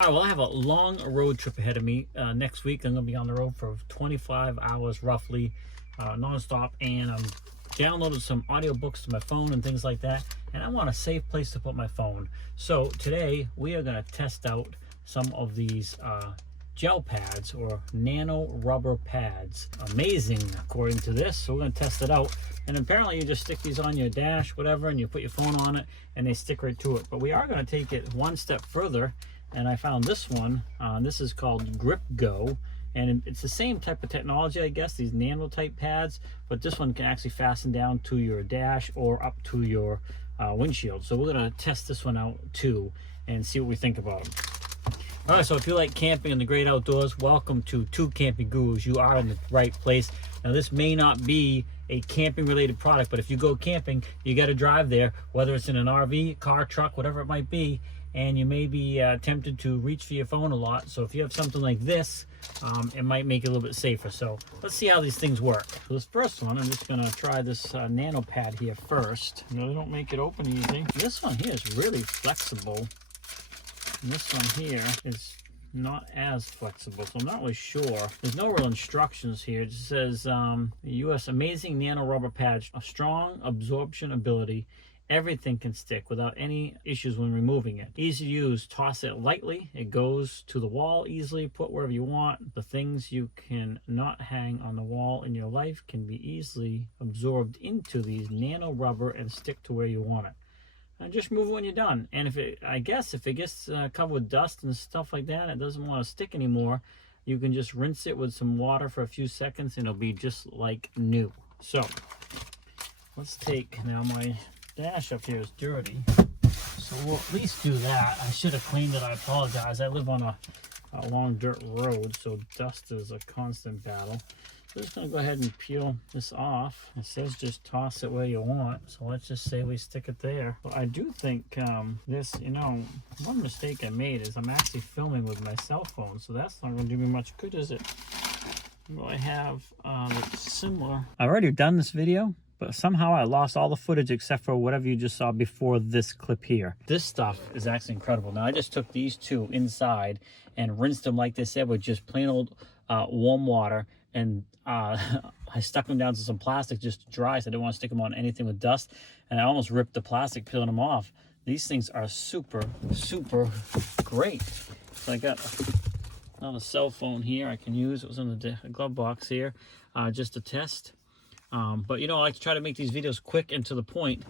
All right, well, I have a long road trip ahead of me. Next week, I'm going to be on the road for 25 hours roughly, nonstop, and I'm downloaded some audiobooks to my phone and things like that, and I want a safe place to put my phone. So today, we are going to test out some of these gel pads or nano rubber pads. Amazing, according to this. So we're going to test it out, and apparently you just stick these on your dash, whatever, and you put your phone on it, and they stick right to it. But we are going to take it one step further, and I found this one. This is called Grip Go, and it's the same type of technology, I guess, these nano type pads, but this one can actually fasten down to your dash or up to your windshield. So we're going to test this one out too and see what we think about it. All right, so if you like camping in the great outdoors, welcome to Two Camping Gurus. You are in the right place. Now, this may not be a camping related product, but if you go camping, you got to drive there, whether it's in an RV, car, truck, whatever it might be, and you may be tempted to reach for your phone a lot. So if you have something like this, it might make it a little bit safer. So let's see how these things work. So this first one, I'm just going to try this nano pad here first. You know, they don't make it open easy. This one here is really flexible. And this one here is not as flexible, so I'm not really sure. There's no real instructions here. It just says U.S. amazing nano rubber pad, a strong absorption ability. Everything can stick without any issues when removing it. Easy to use, toss it lightly. It goes to the wall easily, put wherever you want. The things you can not hang on the wall in your life can be easily absorbed into these nano rubber and stick to where you want it. And just move it when you're done. And I guess if it gets covered with dust and stuff like that, it doesn't want to stick anymore, you can just rinse it with some water for a few seconds and it'll be just like new. So let's take, now my dash up here is dirty, so we'll at least do that. I should have cleaned it. I apologize. I live on a long dirt road, so dust is a constant battle. So I'm just going to go ahead and peel this off. It says just toss it where you want, so let's just say we stick it there. Well, I do think this, you know, one mistake I made is I'm actually filming with my cell phone, so that's not going to do me much good, is it? Well, I have similar. I've already done this video, but somehow I lost all the footage except for whatever you just saw before this clip here. This stuff is actually incredible. Now, I just took these two inside and rinsed them, like they said, with just plain old warm water. And I stuck them down to some plastic just to dry, so I didn't want to stick them on anything with dust. And I almost ripped the plastic peeling them off. These things are super, super great. So I got another cell phone here I can use. It was in the glove box here, just to test. But, you know, I like to try to make these videos quick and to the point.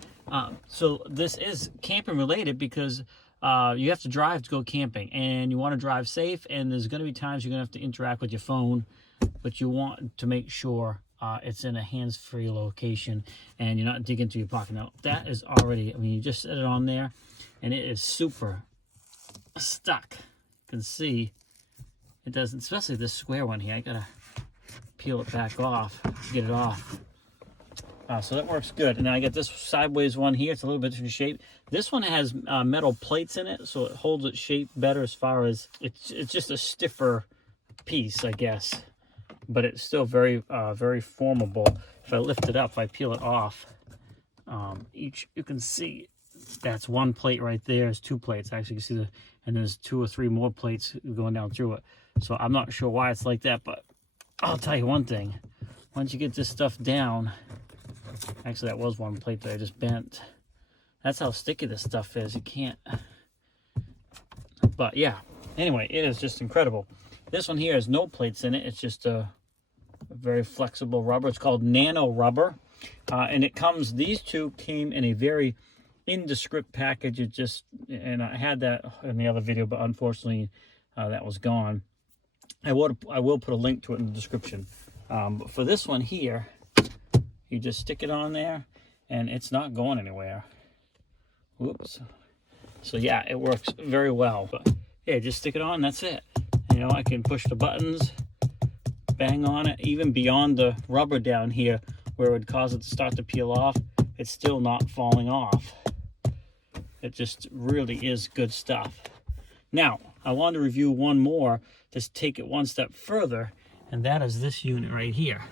So this is camping related because you have to drive to go camping, and you want to drive safe, and there's going to be times you're going to have to interact with your phone, but you want to make sure it's in a hands-free location and you're not digging into your pocket. Now, that is already, I mean, you just set it on there, and it is super stuck. You can see it doesn't, especially this square one here. I got to peel it back off, get it off. So that works good. And then I got this sideways one here. It's a little bit different shape. This one has metal plates in it, so it holds its shape better as far as it's just a stiffer piece, I guess. But it's still very, very formable. If I lift it up, if I peel it off, you can see that's one plate right there. There's two plates. Actually, you can see and there's 2 or 3 more plates going down through it. So I'm not sure why it's like that, but I'll tell you one thing. Once you get this stuff down, actually that was one plate that I just bent. That's how sticky this stuff is. You can't. But yeah, anyway, it is just incredible. This one here has no plates in it. It's just a very flexible rubber. It's called nano rubber. And it comes, these two came in a very indescript package. It just, and I had that in the other video, but unfortunately that was gone. I will put a link to it in the description. But for this one here, you just stick it on there and it's not going anywhere. Whoops. So yeah, it works very well. But yeah, just stick it on, that's it. You know, I can push the buttons, bang on it, even beyond the rubber down here where it would cause it to start to peel off. It's still not falling off. It just really is good stuff. Now, I want to review one more to take it one step further, and that is this unit right here.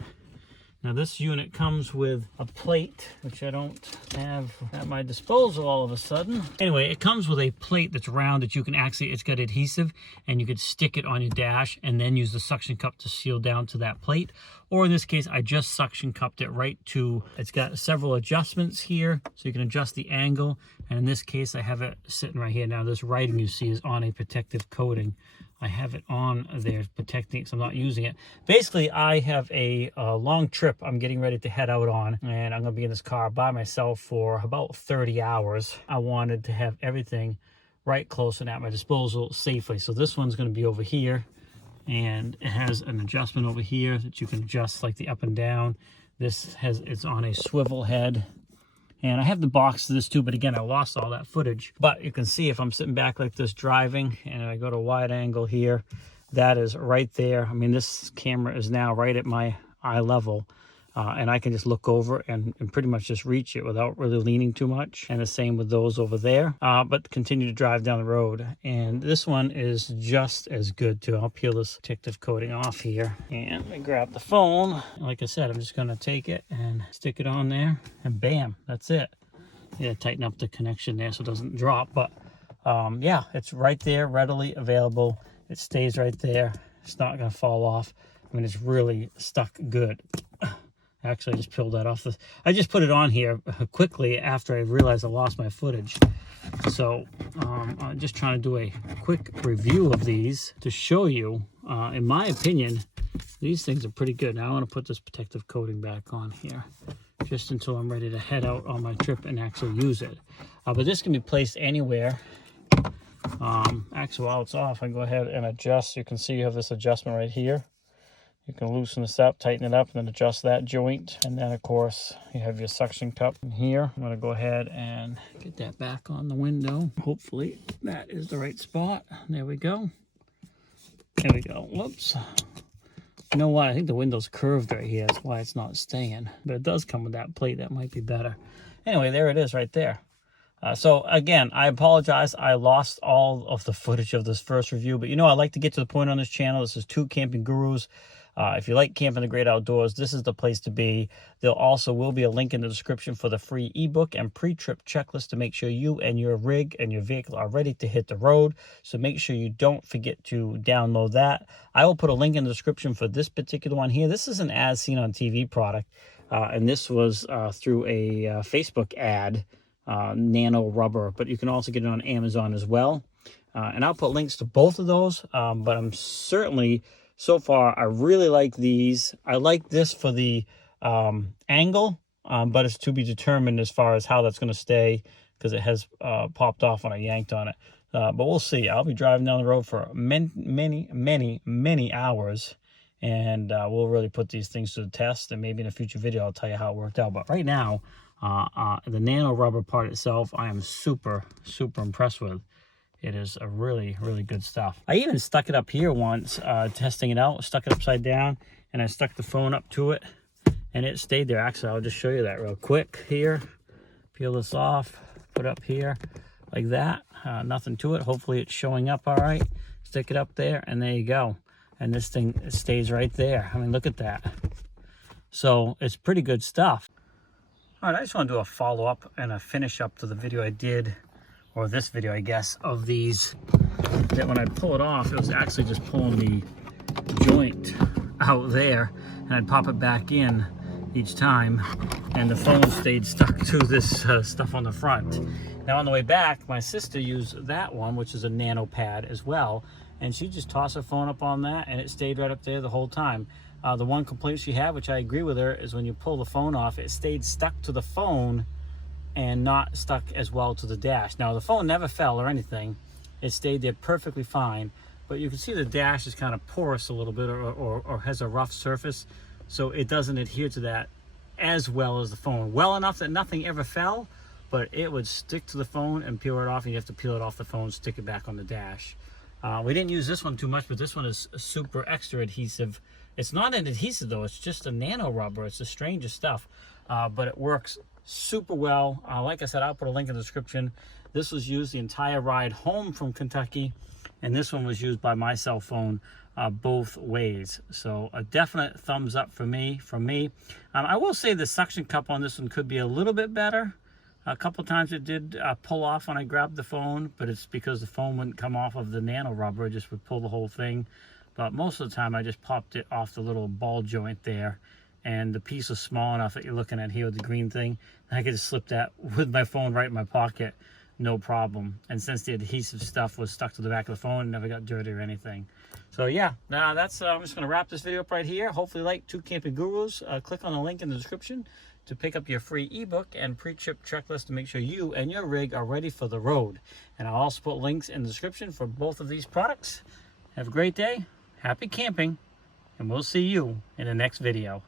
Now this unit comes with a plate, which I don't have at my disposal all of a sudden. Anyway, it comes with a plate that's round that you can actually, it's got adhesive, and you could stick it on your dash and then use the suction cup to seal down to that plate. Or in this case, I just suction cupped it right to, it's got several adjustments here, so you can adjust the angle. And in this case, I have it sitting right here. Now this writing you see is on a protective coating. I have it on there protecting it, so I'm not using it. Basically, I have a long trip I'm getting ready to head out on, and I'm going to be in this car by myself for about 30 hours. I wanted to have everything right close and at my disposal safely. So this one's going to be over here, and it has an adjustment over here that you can adjust like the up and down. It's on a swivel head. And I have the box to this too, but again, I lost all that footage. But you can see if I'm sitting back like this driving and I go to wide angle here, that is right there. I mean, this camera is now right at my eye level. And I can just look over and pretty much just reach it without really leaning too much. And the same with those over there. But continue to drive down the road. And this one is just as good too. I'll peel this protective coating off here. And let me grab the phone. Like I said, I'm just going to take it and stick it on there. And bam, that's it. Yeah, tighten up the connection there so it doesn't drop. But yeah, it's right there, readily available. It stays right there. It's not going to fall off. I mean, it's really stuck good. Actually, I just peeled that off. I just put it on here quickly after I realized I lost my footage. So I'm just trying to do a quick review of these to show you, in my opinion, these things are pretty good. Now I want to put this protective coating back on here just until I'm ready to head out on my trip and actually use it. But this can be placed anywhere. Actually, while it's off, I go ahead and adjust. You can see you have this adjustment right here. You can loosen this up, tighten it up, and then adjust that joint. And then, of course, you have your suction cup in here. I'm going to go ahead and get that back on the window. Hopefully, that is the right spot. There we go. There we go. Whoops. You know what? I think the window's curved right here. That's why it's not staying. But it does come with that plate. That might be better. Anyway, there it is right there. So, again, I apologize. I lost all of the footage of this first review. But, you know, I like to get to the point on this channel. This is Two Camping Gurus. If you like camping the great outdoors, this is the place to be. There also will be a link in the description for the free ebook and pre-trip checklist to make sure you and your rig and your vehicle are ready to hit the road. So make sure you don't forget to download that. I will put a link in the description for this particular one here. This is an as seen on TV product, and this was through a Facebook ad, nano rubber, but you can also get it on Amazon as well. And I'll put links to both of those, but I'm certainly... So far, I really like these. I like this for the angle, but it's to be determined as far as how that's going to stay because it has popped off when I yanked on it. But we'll see. I'll be driving down the road for many hours, and we'll really put these things to the test. And maybe in a future video, I'll tell you how it worked out. But right now, the nano rubber part itself, I am super impressed with. It is a really good stuff. I even stuck it up here once, testing it out. Stuck it upside down, and I stuck the phone up to it, and it stayed there. Actually, I'll just show you that real quick here. Peel this off, put it up here like that. Nothing to it. Hopefully it's showing up all right. Stick it up there, and there you go. And this thing stays right there. I mean, look at that. So it's pretty good stuff. All right, I just want to do a follow-up and a finish-up to the video I did, or this video, I guess, of these, that when I pull it off, it was actually just pulling the joint out there, and I'd pop it back in each time, and the phone stayed stuck to this stuff on the front. Now, on the way back, my sister used that one, which is a nano pad as well, and she just tossed her phone up on that, and it stayed right up there the whole time. The one complaint she had, which I agree with her, is when you pull the phone off, it stayed stuck to the phone and not stuck as well to the dash. Now, the phone never fell or anything. It stayed there perfectly fine, but you can see the dash is kind of porous a little bit, or has a rough surface, so it doesn't adhere to that as well as the phone. Well enough that nothing ever fell, but it would stick to the phone and peel it off, and you have to peel it off the phone, stick it back on the dash. We didn't use this one too much, but this one is super extra adhesive. It's not an adhesive though, it's just a nano rubber. It's the strangest stuff, but it works super well. Like I said, I'll put a link in the description. This was used the entire ride home from Kentucky, and this one was used by my cell phone both ways. So a definite thumbs up for me. I will say the suction cup on this one could be a little bit better. A couple times it did pull off when I grabbed the phone, but it's because the phone wouldn't come off of the nano rubber. It just would pull the whole thing. But most of the time I just popped it off the little ball joint there, and the piece was small enough that you're looking at here with the green thing. I could just slip that with my phone right in my pocket, no problem. And since the adhesive stuff was stuck to the back of the phone, it never got dirty or anything. So yeah, now that's I'm just gonna wrap this video up right here. Hopefully you like Two Camping Gurus. Click on the link in the description to pick up your free ebook and pre-trip checklist to make sure you and your rig are ready for the road. And I'll also put links in the description for both of these products. Have a great day, happy camping, and we'll see you in the next video.